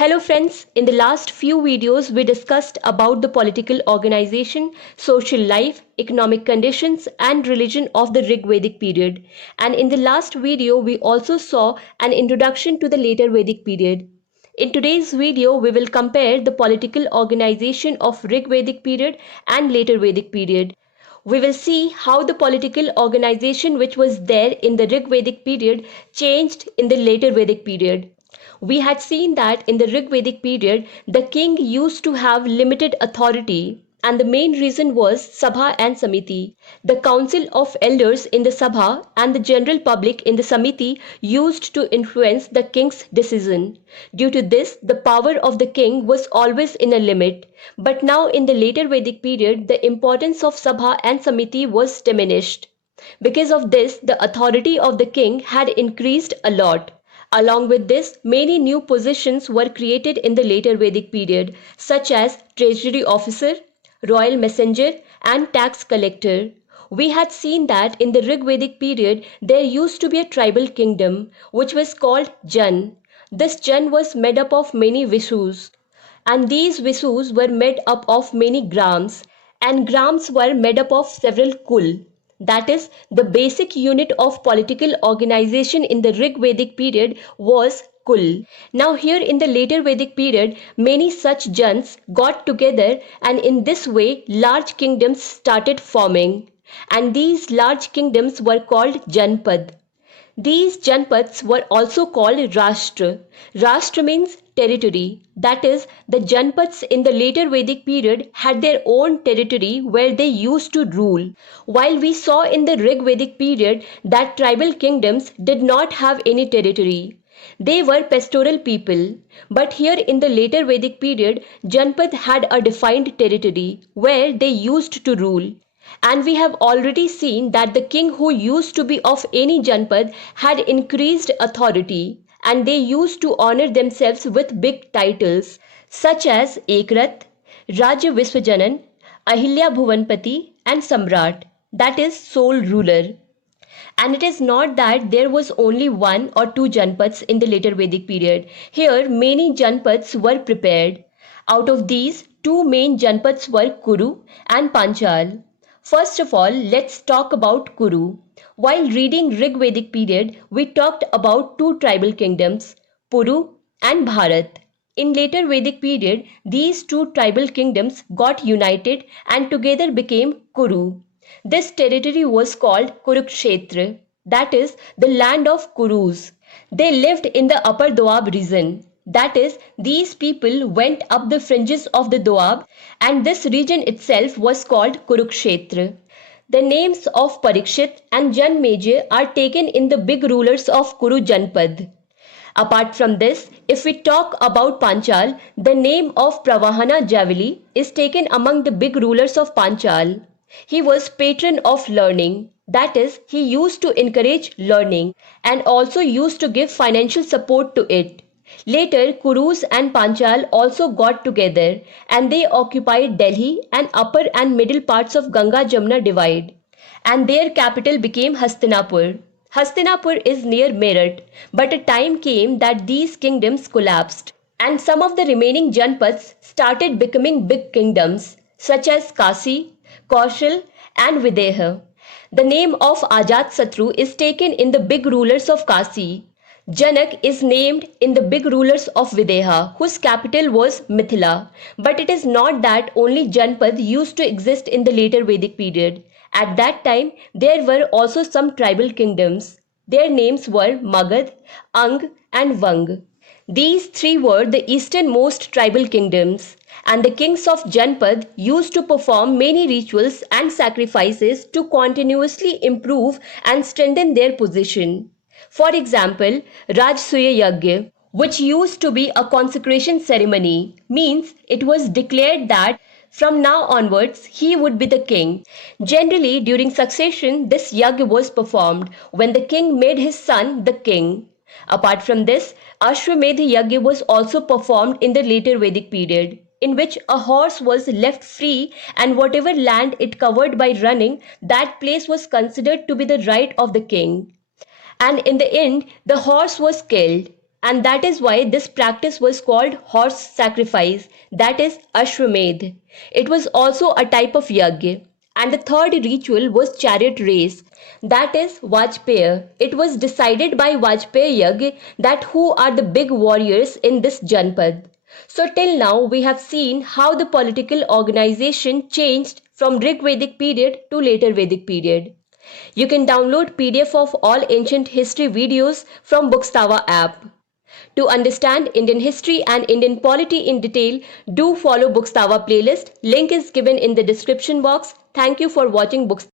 Hello friends, in the last few videos we discussed about the political organization, social life, economic conditions and religion of the Rig Vedic period. And in the last video we also saw an introduction to the later Vedic period. In today's video we will compare the political organization of Rig Vedic period and later Vedic period. We will see how the political organization which was there in the Rig Vedic period changed in the later Vedic period. We had seen that in the Rig Vedic period, the king used to have limited authority, and the main reason was Sabha and Samiti. The council of elders in the Sabha and the general public in the Samiti used to influence the king's decision. Due to this, the power of the king was always in a limit. But now in the later Vedic period, the importance of Sabha and Samiti was diminished. Because of this, the authority of the king had increased a lot. Along with this, many new positions were created in the later Vedic period, such as treasury officer, royal messenger, and tax collector. We had seen that in the Rig Vedic period, there used to be a tribal kingdom, which was called Jan. This Jan was made up of many Visus, and these Visus were made up of many grams, and grams were made up of several kul. That is, the basic unit of political organization in the Rig Vedic period was kul. Now here in the later Vedic period, many such jans got together, and in this way large kingdoms started forming. And these large kingdoms were called Janpad. These Janpads were also called Rashtra. Rashtra means territory. That is, the Janpads in the later Vedic period had their own territory where they used to rule. While we saw in the Rig Vedic period that tribal kingdoms did not have any territory. They were pastoral people. But here in the later Vedic period, Janpad had a defined territory where they used to rule. And we have already seen that the king who used to be of any Janpad had increased authority, and they used to honor themselves with big titles such as Ekrat, Raja Viswajanan, Ahilya Bhuvanpati and Samrat, that is sole ruler. And it is not that there was only one or two Janpads in the later Vedic period. Here many Janpads were prepared. Out of these, two main Janpads were Kuru and Panchal. First of all, let's talk about Kuru. While reading Rig Vedic period, we talked about two tribal kingdoms, Puru and Bharat. In later Vedic period, these two tribal kingdoms got united and together became Kuru. This territory was called Kurukshetra, that is, the land of Kurus. They lived in the upper Doab region. That is, these people went up the fringes of the Doab, and this region itself was called Kurukshetra. The names of Parikshit and Janmejay are taken in the big rulers of Kuru Janpad. Apart from this, if we talk about Panchal, the name of Pravahana Javali is taken among the big rulers of Panchal. He was patron of learning. That is, he used to encourage learning and also used to give financial support to it. Later, Kurus and Panchal also got together and they occupied Delhi and upper and middle parts of Ganga-Jamuna divide. And their capital became Hastinapur. Hastinapur is near Meerut, but a time came that these kingdoms collapsed. And some of the remaining Janpads started becoming big kingdoms, such as Kasi, Kaushal and Videha. The name of Ajatsatru is taken in the big rulers of Kasi. Janak is named in the big rulers of Videha, whose capital was Mithila. But it is not that only Janpad used to exist in the later Vedic period. At that time, there were also some tribal kingdoms. Their names were Magad, Ang and Vang. These three were the easternmost tribal kingdoms, and the kings of Janpad used to perform many rituals and sacrifices to continuously improve and strengthen their position. For example, Rajsuya Yagya, which used to be a consecration ceremony, means it was declared that from now onwards he would be the king. Generally, during succession, this yagya was performed when the king made his son the king. Apart from this, Ashwamedh Yagya was also performed in the later Vedic period, in which a horse was left free and whatever land it covered by running, that place was considered to be the right of the king. And in the end, the horse was killed. And that is why this practice was called horse sacrifice, that is Ashwamedh. It was also a type of yajna. And the third ritual was chariot race, that is Vajpaya. It was decided by Vajpaya Yajna that who are the big warriors in this Janpad. So till now we have seen how the political organization changed from Rig Vedic period to later Vedic period. You can download PDF of all ancient history videos from Bookstava app. To understand Indian history and Indian polity in detail, do follow Bookstava playlist. Link is given in the description box. Thank you for watching Bookstava.